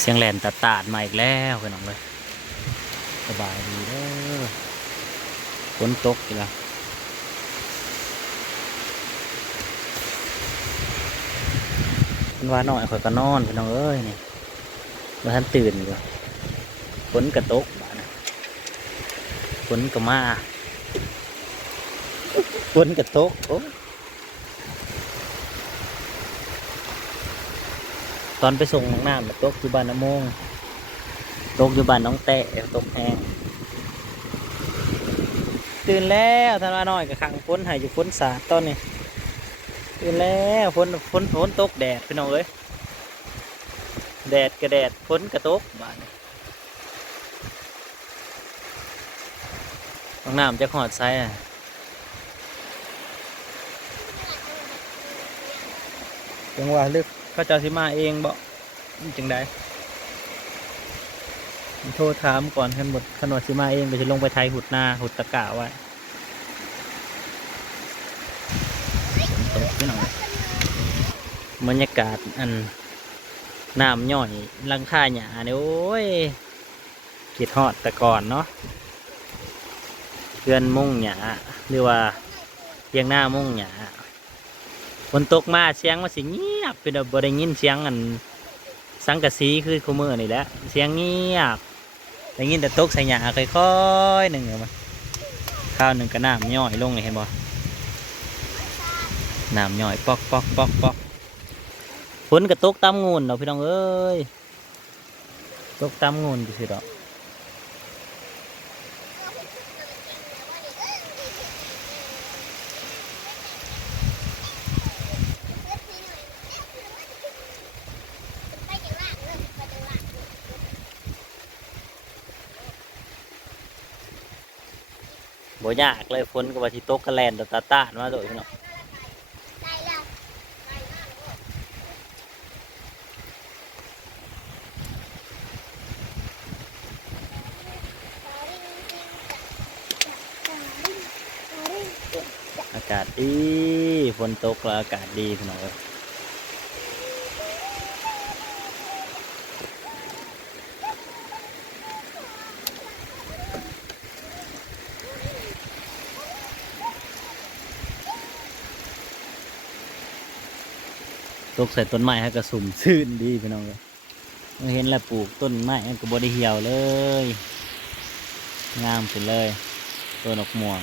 เสียงแหลนตาดมาอีกแล้วพี่น้องเลยสบายดีเด้อฝนตกอีกแล้วมันว่าน้อยข่อยก็นอนพี่น้องเอ้ยนี่มาท่านตื่นอยู่ฝนกระตกบ้านะฝนก็มาฝนกระตกโอ้ตอนไปส่งน้องน้ำตกอยู่บ้านน้ำมงตกอยู่บ้านน้องแตะตกแห้งตื่นแล้วท่านว่าน้อยกับขังฝนหายอยู่ฝนสาดตอนนี้ตื่นแล้วฝนตกแดดพี่น้องเอ้ยแดดกระแดดฝนกระตกบ้านน้องน้ำจะขอดไซอ่ะจังหวะลึกเขาจะสิมาเองบ่จังใดโทรถามก่อนขันบดขนวดสิมาเองไปจะลงไปไทยหุดนาหุดตะกะไว้ตกพี่น้องบรรยากาศอันน้ำย่อยลังค่าหยาเนี่ยโอ้ยคิดฮอดแต่ก่อนเนาะเพื่อนมุ่งหยาหรือว่าเพียงหน้ามุ่งหยาฝนตกมาเสียงมาสิเงียบเป็นแบบบ่ได้ยินเสียงอันสังกะสีคือคู่มือนี่แหละเสียงเงียบได้ยินแต่ตกใส่หยาค่อยๆหนึ่งมาข้าวหนึ่งก็น้ำย่อยลงเลยเห็นบ่น้ำย่อยปอกปอกปอกปอกฝนก็ตกตามงูนเราพี่น้องเอ้ยตกตามงูนดิสิดอกบ่ยากเลยฝนก็ว่าที่ตกกระแลนตาตามาโดยพี่น้องอากาศดีฝนตกแล้วอากาศดีพี่น้องตกใส่ต้นไม้ให้กระสุ่มซื่นดีพี่น้องเห็นแล้วปลูกต้นไม้ก็บ่ได้เหี่ยวเลยงามสุดเลยต้นนกม่วง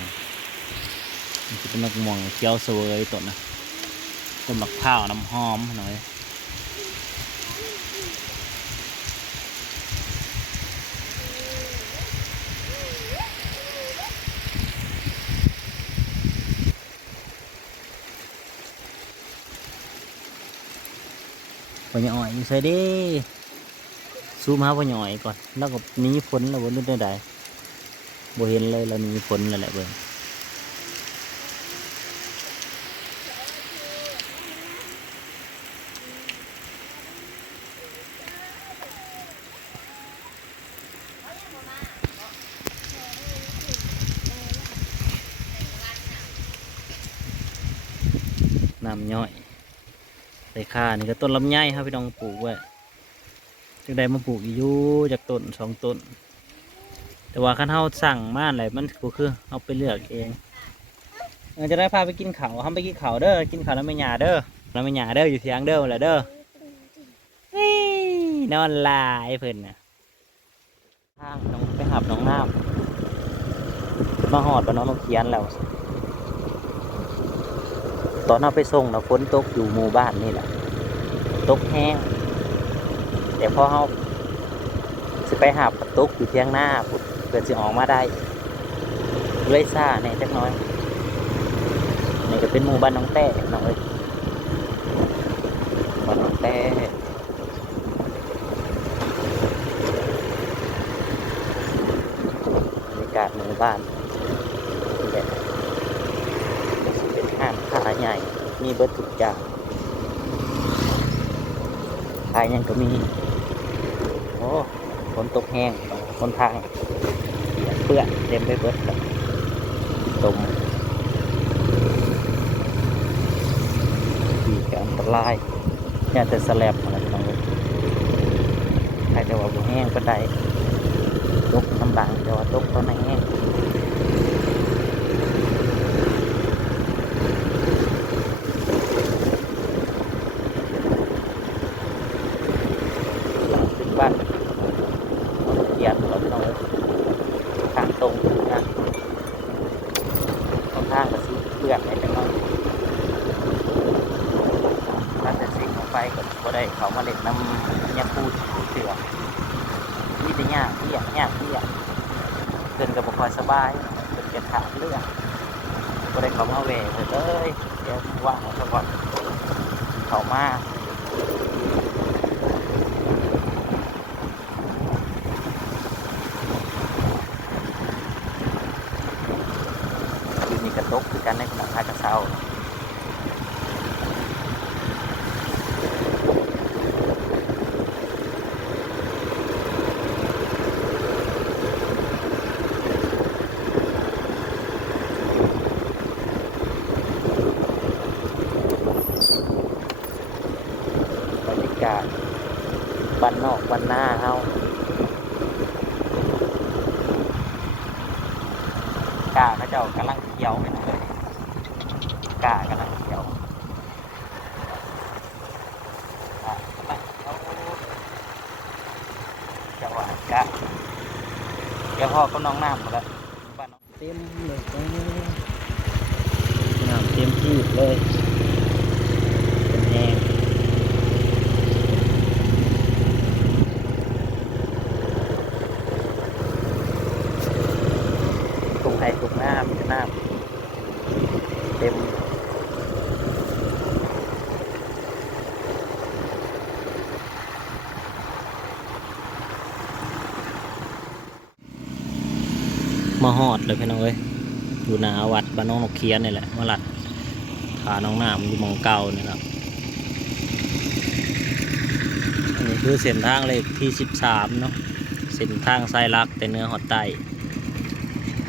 มันจะเป็นนกม่วงเขียวสวยต้นนะต้นมะพร้าวน้ำหอมหน่อยปัญญาอ่อยใส่ดิซูมหาปัญญาอ่อยก่อนแล้วก็หนีฝนแล้วบนนู้นได้บ่เห็นเลยเราหนีฝนแล้วแหละเบิ่งน้ำย่อยใส่ข่านี่ก็ต้นลำไยครับพี่น้องปลูกไว้จากใดมาปลูกอยู่จากต้นสองต้นแต่ว่าคันเฮาสั่งมาอะไรมันก็คือเอาไปเลือกเองจะได้พาไปกินข้าวทำไปกินข้าวเด้อกินข้าวแล้วไม่หยาเด้อแล้วไม่หยาเด้ออยู่เถียงเด้อแหละเด้อนอนลายเพิ่นน่ะทางน้องไปหับน้องน้ำมาหอดกับน้องเขียนแล้วตอนเราไปส่งเราฝนตกอยู่หมู่บ้านนี่แหละตกแห้งแต่พอเขาสิไปหาปตกอยู่เที่ยงหน้าเพื่อจะออกมาได้เลยซ่าเนี่ยจักน้อยนี่ก็เป็นหมู่บ้านน้องแต้น้องเอ้ยบ้านน้องแต้บรรยากาศหมู่บ้านนี่แหละเป็นห้างค้าใหญ่มีเบิดทุกอย่างขายยังก็มีโอ้ฝนตกแห้งคนทางเปื้อนเต็มไปเบิดแล้วตมที่อันตรายเนี่ยแต่สแลบอะไรต่างๆ แต่ว่าบ่แห้งปานใดตกน้ำบางแต่ว่าตกตอนไหนแห้งถึงบ้านเกียดเราไม่ต้องเลยทางตรงนะตรงทางก็สิเปื้อนให้จังน้อยถ้าจะสิ่งลงไปก็บ่ได้เขามาเล่นน้ำยาพูดเสือนี่จะยากที่เกินกับบ่ค่อยสบายเกินจะถามเรื่องบ่ได้เขามาแหวกเลยเดี๋ยวว่างซะก่อนเขามาอยู่นี่กระตกคือกันในขณะพากระเซาบรรยากาศบ้านนอกบ้านหน้าเฮากาเขาเจ้ากำลังเขียวไปเลยกากำลังเขียวจะหวานกะเดี๋ยวพ่อก็น้องน้ำหมดแล้วบ้านน้องเต็มเลยน้ำเต็มที่เลยเป็นแห้งตุ่มไห้ตุ่มน้ำเต็มมาฮอดเลยพี่น้องเอ้ยอยู่หน้าวัดบ้านน้องนกเคียนนี่แหละมาลัดขาน้องน้ำอยู่มองเก่านี่แหละอันนี้คือเส้นทางเลขที่13เนาะเส้นทางสายลักแต่เนื้อหอดไต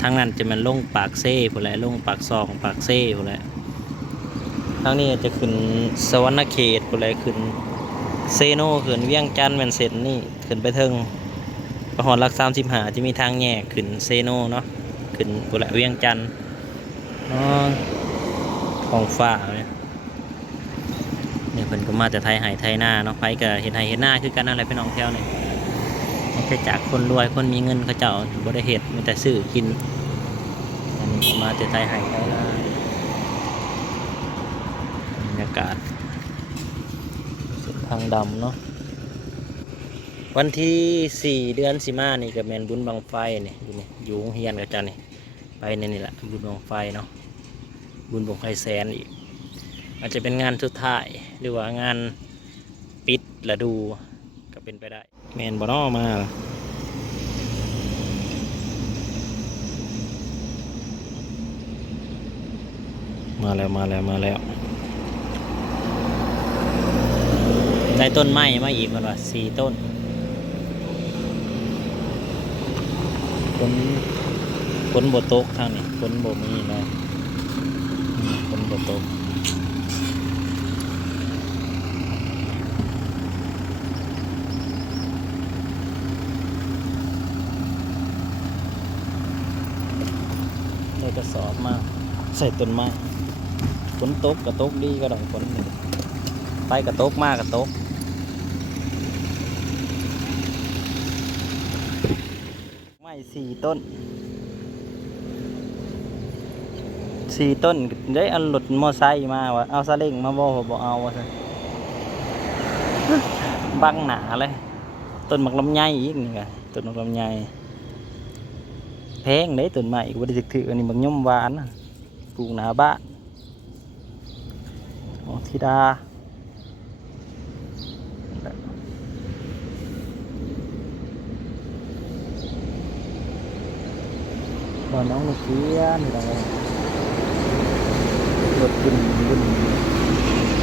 ทางนั้นจะมันลงปากเซ่ผู้ใดลงปากซองปากเซ่ผู้ใดทางนี้จะขึ้นสวรรณเขตผู้ใดขึ้นเซโนขึ้นเวียงจันทร์แม่นเส้นนี่ขึ้นไปเทิงประหารลัก35จะมีทางแยกขึ้นเซโนเนาะขึ้นผู้ใดเวียงจันทร์ท้องฟ้าเนี่ยเพิ่นก็มาแต่ไทยไห่ไทยหน้าเนาะไปกับเห็นไห่เห็นหน้าคือกันอะไรพี่น้องแถวนี่มันจะจากคนรวยคนมีเงินเขาเจ้าบ่ได้เฮ็ดมีแต่ซื้อกินอันนี้ก็มาแต่ไทยไห่ไทยหน้าบรรยากาศทางดำเนาะวันที่4 เดือนสิมานี่ก็แม่นบุญบังไฟนี่อยู่โรงเรียนกับเจ้านี่ไปนี่แหละบุญบังไฟเนาะบุญบังไฟแสนอีกอาจจะเป็นงานสุดท้ายหรือว่างานปิดฤดูก็เป็นไปได้แมนบอนอมาแล้วได้ต้นไม้มาอีกมันว่า4 ต้นฝนบ่ตกทางนี้ฝนบ่มีเลยฝนบ่ตกกระสอบมาใส่ต้นไม้ฝนตกกระตกดีก็ดองฝนไปกระตกมากกระตกไม้4 ต้นได้อันหลุดมอไซค์มาวะเอาซาเล้งมาบ่เอาวะสิบังหนาเลยต้นหมากลำไยอีกนี่ไงต้นหมากลำไยแพงได้ต้นไม้อีกว่าได้ถืออันนี้บางย่อมหวานปลูกหน้าบ้านธิดาบ้านน้องนกเคียนอะไรรถบุญ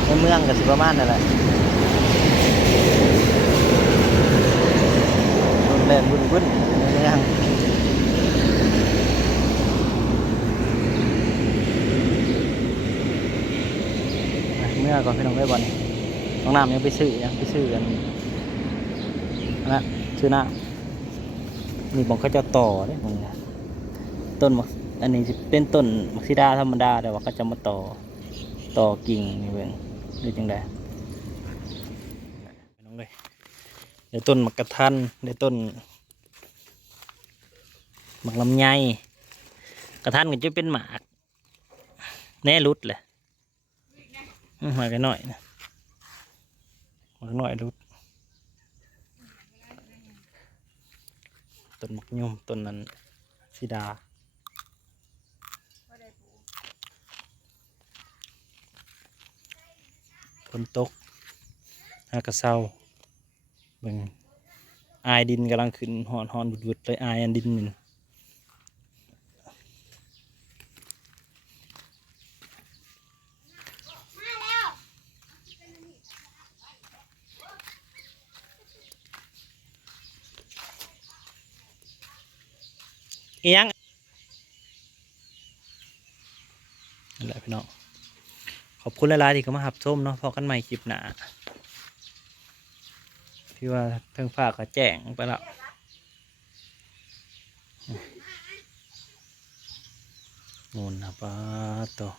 ในเมืองกับสิประมาณนั่นแหละรถแล่นบุญในเมืองเมื่อก่อนพี่น้องได้บอลน้องน้ำยังไปซื้อกันนะ ซื้อหน้านี่บอกเขาจะต่อเนี่ยมึงนะต้นมักอันนี้สิเป็นต้นมักซิดาธรรมดาแต่ว่าเขาจะมาต่อกิ่งนี่เบิ่งหรือจังไดน้องเลยเดี๋ยวต้นมักกระทันเดี๋ยวต้นมักลำไยกระทันก็จะเป็นหมากแน่รุดเลยมากันหน่อยนะมาหน่อยรุดต้นมักยมต้นนั้นซิดาฝนตกหากระเซาเบิ่งอายดินกำลังขึ้นหอนบุดๆเลยอายอันดินนี่อีหยังนั่นแหละพี่น้องขอบคุณหลายๆที่เข้ามาหับชมเนาะพอกันใหม่คลิปหน้าพี่ว่าเพิ่งฝากก็แจ้งไปแล้วงูนนะป้าตัว